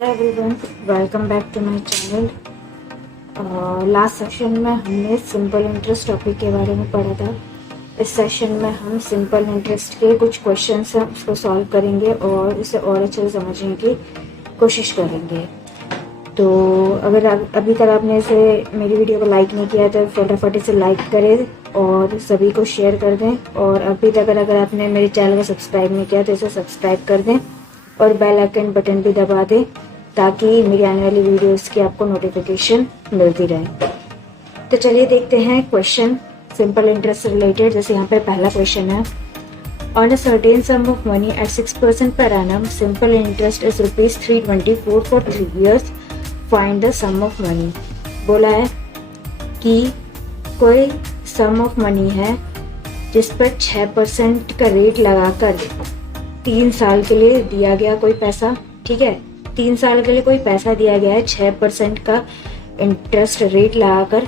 Hello everyone, welcome back to my channel. Last session में हमने simple interest topic के बारे में पढ़ा था। इस सेशन में हम सिंपल इंटरेस्ट के कुछ क्वेश्चंस हैं उसको सॉल्व करेंगे और इसे और अच्छे से समझने की कोशिश करेंगे। तो अगर अभी तक आपने इसे मेरी वीडियो को लाइक नहीं किया तो फटाफट इसे लाइक करें और सभी को शेयर कर दें। और अभी तक अगर आपने मेरे चैनल को सब्सक्राइब नहीं किया तो इसे सब्सक्राइब कर दें और बेल आइकन बटन भी दबा दें ताकि मेरी आने वाली वीडियोस की आपको नोटिफिकेशन मिलती रहे। तो चलिए देखते हैं क्वेश्चन सिंपल इंटरेस्ट से रिलेटेड। जैसे यहाँ पे पहला क्वेश्चन है, on a certain sum of money at 6% per annum simple interest is ₹324 for 3 years, find the sum of money. बोला है कि कोई सम ऑफ मनी है जिस पर 6% का रेट लगाकर 3 साल के लिए दिया गया कोई पैसा। ठीक है, 3 साल के लिए कोई पैसा दिया गया है 6% का इंटरेस्ट रेट लगाकर।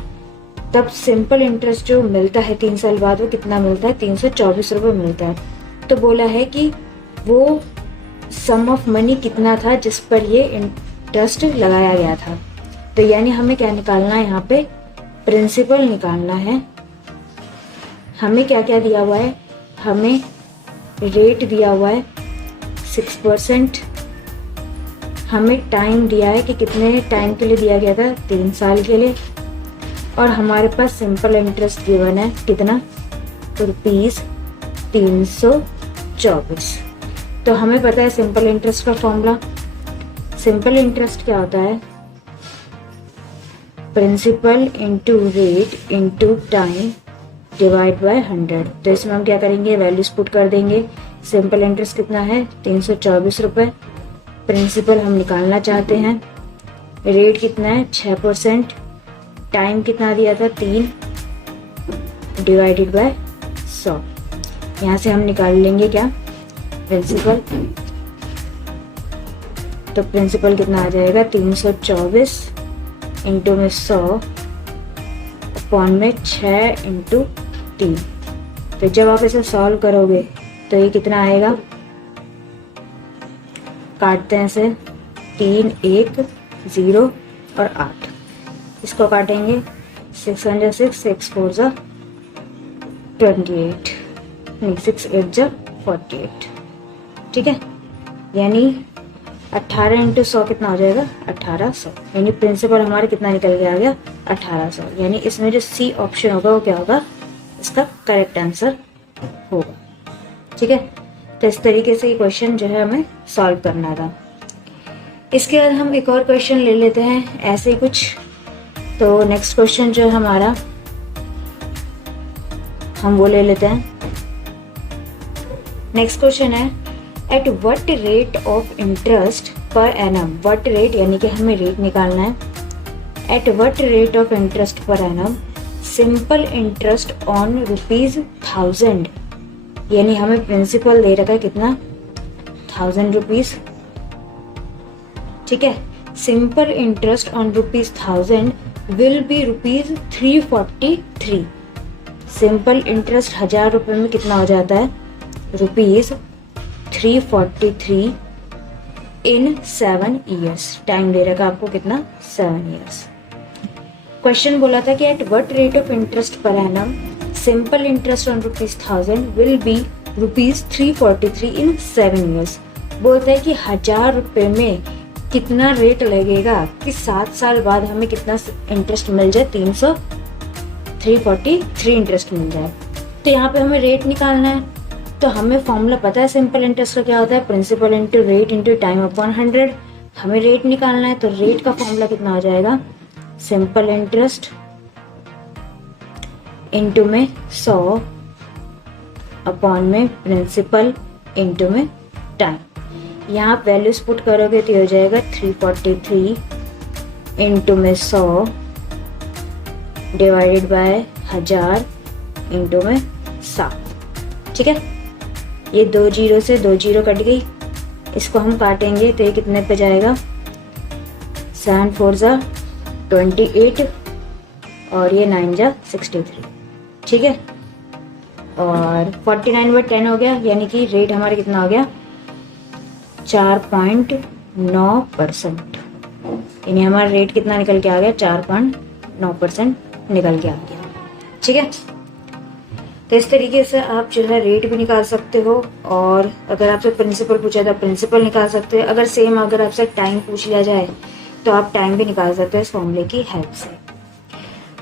तब सिंपल इंटरेस्ट जो मिलता है 3 साल बाद वो कितना मिलता है? 324 रुपये मिलता है। तो बोला है कि वो सम ऑफ मनी कितना था जिस पर ये इंटरेस्ट लगाया गया था। तो यानी हमें क्या निकालना है? यहाँ पे प्रिंसिपल निकालना है। हमें क्या क्या दिया हुआ है? हमें रेट दिया हुआ है 6%। हमें टाइम दिया है कि कितने टाइम के लिए दिया गया था, 3 साल के लिए। और हमारे पास सिंपल इंटरेस्ट गिवन है कितना? ₹324। तो हमें पता है सिंपल इंटरेस्ट का फॉर्मूला। सिंपल इंटरेस्ट क्या होता है? Principal into rate into time divide by 100। तो इसमें हम क्या करेंगे? वैल्यूज पुट कर देंगे। सिंपल इंटरेस्ट कितना है? 324 रुपये। प्रिंसिपल हम निकालना चाहते हैं। रेट कितना है? 6%। टाइम कितना दिया था? 3 डिवाइडेड बाय 100। यहाँ से हम निकाल लेंगे क्या? प्रिंसिपल। तो प्रिंसिपल कितना आ जाएगा? 324 इंटू में 100 अपॉन में 6 इंटू 3। तो जब आप इसे सॉल्व करोगे तो ये कितना आएगा? काटते हैं इसे, 3, 1, 0 और 8। इसको काटेंगे 6 × 6, 6 4 × 28, नहीं 6 8 × 48। ठीक है, यानी 18 इंटू 100 कितना हो जाएगा? 1800। यानी प्रिंसिपल हमारा कितना निकल के आ गया? 1800। यानी इसमें जो सी ऑप्शन होगा वो क्या होगा? इसका करेक्ट आंसर होगा। ठीक है, तो इस तरीके से ये क्वेश्चन जो है हमें सॉल्व करना था। इसके बाद हम एक और क्वेश्चन ले लेते हैं ऐसे ही कुछ। तो नेक्स्ट क्वेश्चन जो है हमारा, हम वो ले लेते हैं। नेक्स्ट क्वेश्चन है, at what rate of interest per annum. What rate यानी कि हमें रेट निकालना है। At what rate of interest per annum simple interest on ₹1000, यानी हमें प्रिंसिपल दे रखा है कितना? 1000 रुपीज। ठीक है, simple interest on ₹1000 will be ₹343। Simple interest 1000 रुपये में कितना हो जाता है? ₹343 इन 7 years। टाइम दे रखा आपको कितना? 7 years। क्वेश्चन बोला था कि at what rate of interest per annum simple interest on ₹1000 will be ₹343 in 7 years। बोलता है कि 1000 रुपये में कितना रेट लगेगा कि 7 साल बाद हमें कितना इंटरेस्ट मिल जाए? 343 इंटरेस्ट मिल जाए। तो यहाँ पे हमें रेट निकालना है। तो हमें फॉर्मूला पता है सिंपल इंटरेस्ट का क्या होता है? Principal into rate into time upon 100। हमें रेट निकालना है तो रेट का फॉर्मूला कितना हो जाएगा? सिंपल इंटरेस्ट इंटू में 100 अपॉन में प्रिंसिपल इंटू में टाइम। यहाँ आप वैल्यूज पुट करोगे तो हो जाएगा 343 इंटू में 100 डिवाइडेड बाय 1000 इंटू में 7। ठीक है, ये 2 जीरो से 2 जीरो कट गई। इसको हम काटेंगे तो ये कितने पे जाएगा? 7 4 × 28 और ये 9 × 63। ठीक है, और 49/10 हो गया, यानी कि रेट हमारा कितना हो गया? 4.5 9%। यानी हमारा रेट कितना निकल के आ गया, 4.9% निकल के आ गया। ठीक है, तो इस तरीके से आप जो है रेट भी निकाल सकते हो, और अगर आपसे प्रिंसिपल पूछा तो प्रिंसिपल निकाल सकते हो। अगर सेम अगर आपसे टाइम पूछ लिया जाए तो आप टाइम भी निकाल सकते हो इस फॉर्मूले की हेल्प से।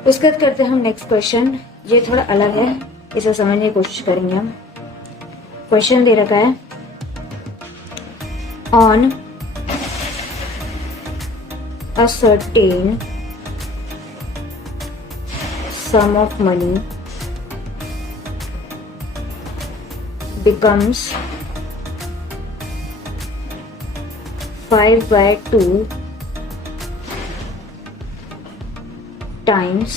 उसके बाद करते हैं हम नेक्स्ट क्वेश्चन। ये थोड़ा अलग है, इसे समझने की कोशिश करेंगे हम। क्वेश्चन दे रखा है, on a certain sum of money becomes 5/2 times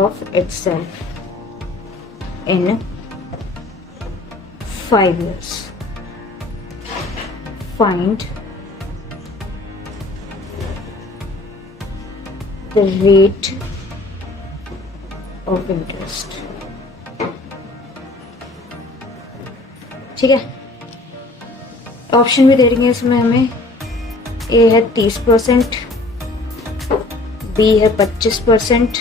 of itself in 5 years. Find the rate of interest. ठीक है, ऑप्शन भी दे रही है इसमें हमें। ए है 30%, बी है 25%,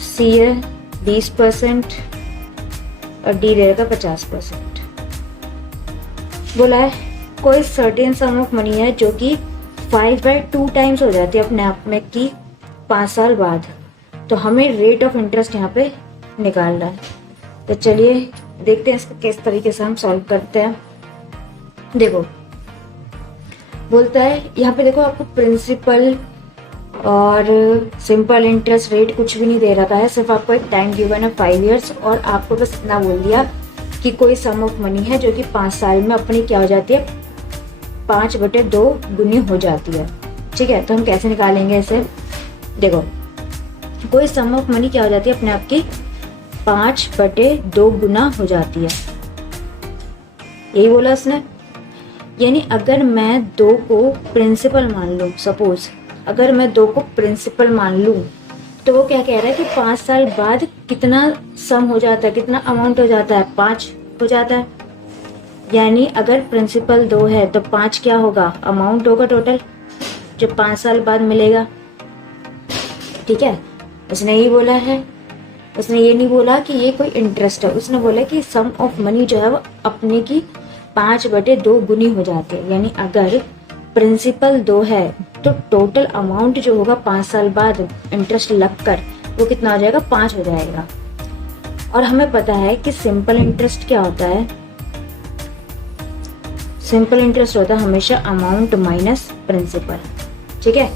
सी है 20% और डी दे रखा 50%। बोला है कोई सर्टेन सम ऑफ मनी है जो कि 5/2 टाइम्स हो जाती है अपने आप में कि 5 साल बाद। तो हमें रेट ऑफ इंटरेस्ट यहाँ पे निकालना है। तो चलिए देखते हैं इसको किस तरीके से हम सॉल्व करते हैं। देखो बोलता है यहाँ पे, देखो आपको प्रिंसिपल और सिंपल इंटरेस्ट रेट कुछ भी नहीं दे रखा है, सिर्फ आपको एक टाइम गिवन है 5 इयर्स, और आपको बस इतना बोल दिया कि कोई सम ऑफ मनी है जो कि 5 साल में अपनी क्या हो जाती है, 5/2 गुनी हो जाती है। ठीक है, तो हम कैसे निकालेंगे इसे। देखो कोई सम ऑफ मनी क्या हो जाती है अपने आप की 5/2 गुना हो जाती है, यही बोला उसने। यानी अगर मैं 2 को प्रिंसिपल मान लूं, सपोज अगर मैं 2 को प्रिंसिपल मान लूं, तो वो क्या कह रहा है कि 5 साल बाद कितना सम हो जाता है, कितना अमाउंट हो जाता है, 5 हो जाता है। यानी अगर प्रिंसिपल 2 है तो 5 क्या होगा, अमाउंट होगा टोटल जो 5 साल बाद मिलेगा। ठीक है, उसने यही बोला है, उसने ये नहीं बोला कि ये कोई इंटरेस्ट है, उसने बोला कि सम ऑफ मनी जो है वो अपने की 5/2 गुनी हो जाती है। यानी अगर प्रिंसिपल 2 है तो टोटल अमाउंट जो होगा 5 साल बाद इंटरेस्ट लगकर वो कितना हो जाएगा, 5 हो जाएगा। और हमें पता है कि सिंपल इंटरेस्ट क्या होता है, सिंपल इंटरेस्ट होता है हमेशा अमाउंट माइनस प्रिंसिपल। ठीक है,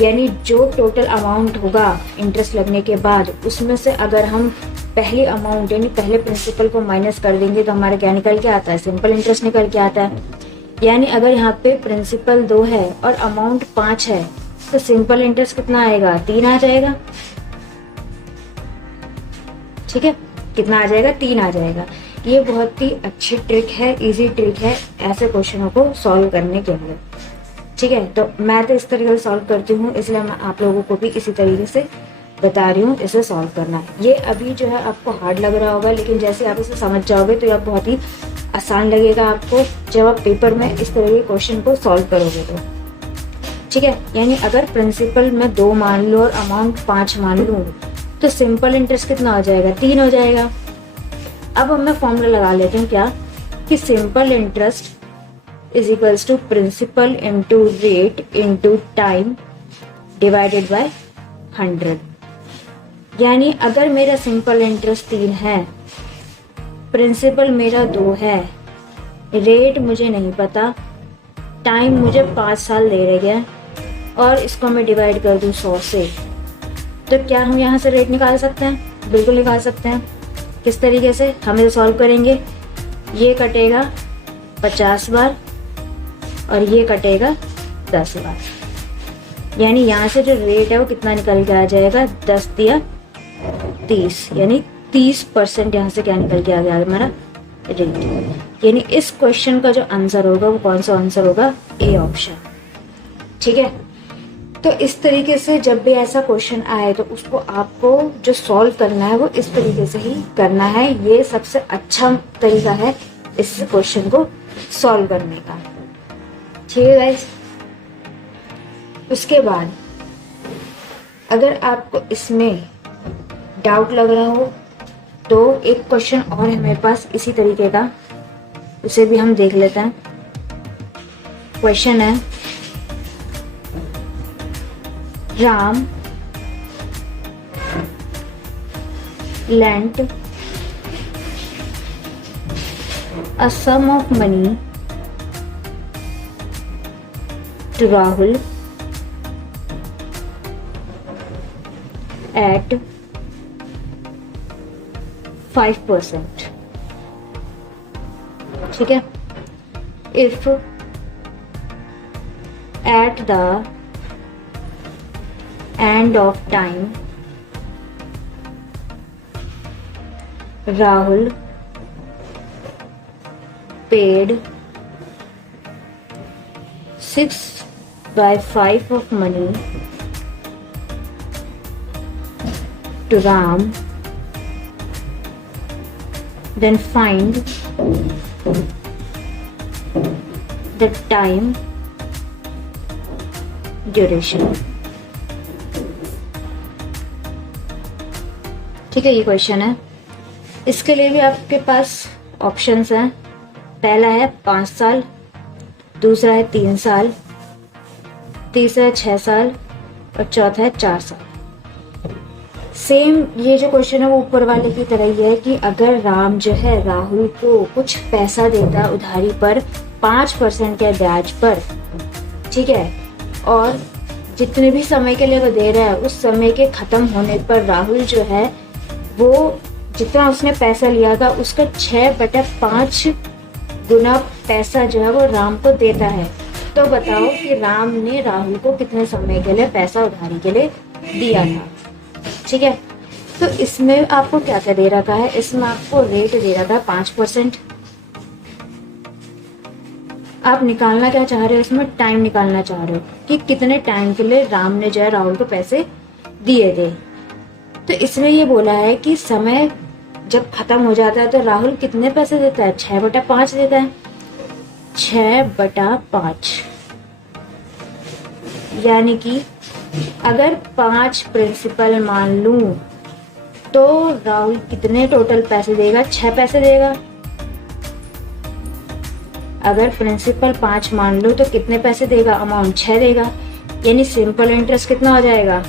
यानी जो टोटल अमाउंट होगा इंटरेस्ट लगने के बाद, उसमें से अगर हम पहली अमाउंट यानी पहले प्रिंसिपल को माइनस कर देंगे तो हमारा क्या निकल के आता है, सिंपल इंटरेस्ट निकल के आता है। यानी अगर यहाँ पे प्रिंसिपल 2 है और अमाउंट 5 है तो सिंपल इंटरेस्ट कितना आएगा, 3 आ जाएगा। ठीक है, कितना आ जाएगा, 3 आ जाएगा। ये बहुत ही अच्छी ट्रिक है, इजी ट्रिक है ऐसे क्वेश्चनों को सॉल्व करने के लिए। ठीक है, तो मैं तो इस तरीके से सॉल्व करती हूँ, इसलिए मैं आप लोगों को भी इसी तरीके से बता रही हूँ इसे सॉल्व करना। ये अभी जो है आपको हार्ड लग रहा होगा, लेकिन जैसे आप इसे समझ जाओगे तो यह बहुत ही आसान लगेगा आपको जब आप पेपर में इस तरह के क्वेश्चन को सॉल्व करोगे तो। ठीक है, यानी अगर प्रिंसिपल में 2 मान लो और अमाउंट 5 मान लूँ तो सिंपल इंटरेस्ट कितना हो जाएगा, 3 हो जाएगा। अब मैं फॉर्मूला लगा लेती हूँ क्या, कि simple interest is equals to principal into rate into time divided by 100। यानी अगर मेरा सिंपल इंटरेस्ट 3 है, प्रिंसिपल मेरा 2 है, रेट मुझे नहीं पता, टाइम मुझे 5 साल दे रहे हैं और इसको मैं डिवाइड कर दूं 100 से, तो क्या हम यहाँ से रेट निकाल सकते हैं? बिल्कुल निकाल सकते हैं। किस तरीके से हम इसे सॉल्व करेंगे, ये कटेगा 50 बार और ये कटेगा 10 बार। यानी यहाँ से जो रेट है वो कितना निकल के आ जाएगा, 10 दिया 30, यानी 30% यहाँ से क्या निकल के आ गया हमारा रेट। यानी इस क्वेश्चन का जो आंसर होगा वो कौन सा आंसर होगा, ए ऑप्शन। ठीक है, तो इस तरीके से जब भी ऐसा क्वेश्चन आए तो उसको आपको जो सॉल्व करना है वो इस तरीके से ही करना है। ये सबसे अच्छा तरीका है इस क्वेश्चन को सॉल्व करने का। ठीक है गाइस, उसके बाद अगर आपको इसमें डाउट लग रहा हो तो एक क्वेश्चन और है मेरे पास इसी तरीके का, उसे भी हम देख लेते हैं। क्वेश्चन है, Ram lent a sum of money to Rahul at 5%. ठीक है, if at the end of time Rahul paid 6/5 of money to Ram, then find the time duration. ठीक है, ये क्वेश्चन है। इसके लिए भी आपके पास ऑप्शंस हैं। पहला है 5 साल, दूसरा है 3 साल, तीसरा है 6 साल और चौथा है 4 साल। सेम ये जो क्वेश्चन है वो ऊपर वाले की तरह ही है कि अगर राम जो है राहुल को कुछ पैसा देता है उधारी पर 5% के ब्याज पर, ठीक है, और जितने भी समय के लिए वो दे रहा है उस समय के खत्म होने पर राहुल जो है वो जितना उसने पैसा लिया था उसका 6/5 गुना पैसा जो है वो राम को देता है। तो बताओ कि राम ने राहुल को कितने समय के लिए पैसा उधारी के लिए दिया था। ठीक है, तो इसमें आपको क्या क्या दे रखा है, इसमें आपको रेट दे रखा है 5%। आप निकालना क्या चाह रहे हो, इसमें टाइम निकालना चाह रहे हो कि कितने टाइम के लिए राम ने जो है राहुल को पैसे दिए थे। तो इसमें ये बोला है कि समय जब खत्म हो जाता है तो राहुल कितने पैसे देता है, 6/5 देता है। 6/5 यानी कि अगर 5 प्रिंसिपल मान लूं तो राहुल कितने टोटल पैसे देगा, 6 पैसे देगा। अगर प्रिंसिपल 5 मान लो तो कितने पैसे देगा, अमाउंट 6 देगा। यानी सिंपल इंटरेस्ट कितना हो जाएगा,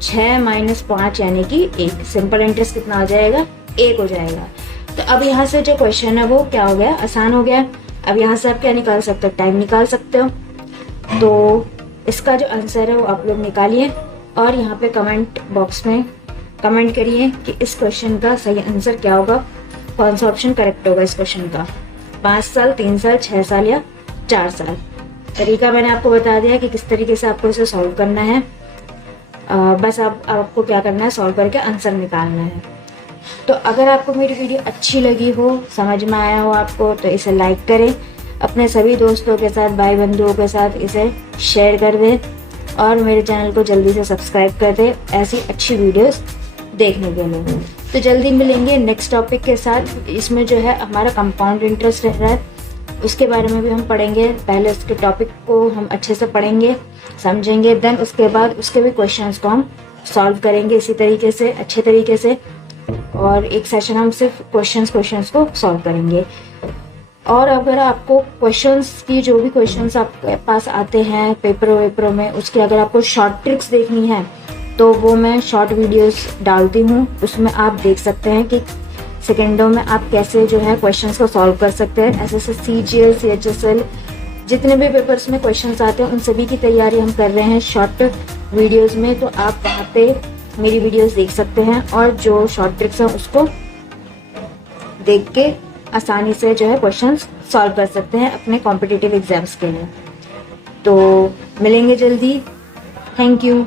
6 - 5 यानी कि 1। सिंपल इंटरेस्ट कितना हो जाएगा, 1 हो जाएगा। तो अब यहाँ से जो क्वेश्चन है वो क्या हो गया, आसान हो गया। अब यहाँ से आप क्या निकाल सकते हो, टाइम निकाल सकते हो। तो इसका जो आंसर है वो आप लोग निकालिए और यहाँ पे कमेंट बॉक्स में कमेंट करिए कि इस क्वेश्चन का सही आंसर क्या होगा, कौन सा ऑप्शन करेक्ट होगा इस क्वेश्चन का। 5 साल, 3 साल, 6 साल या 4 साल। तरीका मैंने आपको बता दिया कि किस तरीके से आपको इसे सॉल्व करना है। बस आपको क्या करना है, सॉल्व करके आंसर निकालना है। तो अगर आपको मेरी वीडियो अच्छी लगी हो, समझ में आया हो आपको, तो इसे लाइक करें, अपने सभी दोस्तों के साथ, भाई बंधुओं के साथ इसे शेयर कर दें और मेरे चैनल को जल्दी से सब्सक्राइब कर दें ऐसी अच्छी वीडियोस देखने के लिए। तो जल्दी मिलेंगे नेक्स्ट टॉपिक के साथ। इसमें जो है हमारा कंपाउंड इंटरेस्ट रह रहा है, उसके बारे में भी हम पढ़ेंगे। पहले उसके टॉपिक को हम अच्छे से पढ़ेंगे, समझेंगे, देन उसके बाद उसके भी क्वेश्चंस को हम सॉल्व करेंगे इसी तरीके से, अच्छे तरीके से। और एक सेशन हम सिर्फ क्वेश्चंस को सॉल्व करेंगे। और अगर आपको क्वेश्चंस की जो भी क्वेश्चंस आपके पास आते हैं पेपरों में, उसकी अगर आपको शॉर्ट ट्रिक्स देखनी है तो वो मैं शॉर्ट वीडियोस डालती हूँ, उसमें आप देख सकते हैं कि सेकेंडों में आप कैसे जो है क्वेश्चंस को सॉल्व कर सकते हैं। SSC, CGL, CHSL जितने भी पेपर्स में क्वेश्चंस आते हैं उन सभी की तैयारी हम कर रहे हैं शॉर्ट वीडियोस में। तो आप वहाँ पे मेरी वीडियोस देख सकते हैं और जो शॉर्ट ट्रिक्स हैं उसको देख के आसानी से जो है क्वेश्चंस सॉल्व कर सकते हैं अपने कॉम्पिटिटिव एग्जाम्स के लिए। तो मिलेंगे जल्दी। Thank you.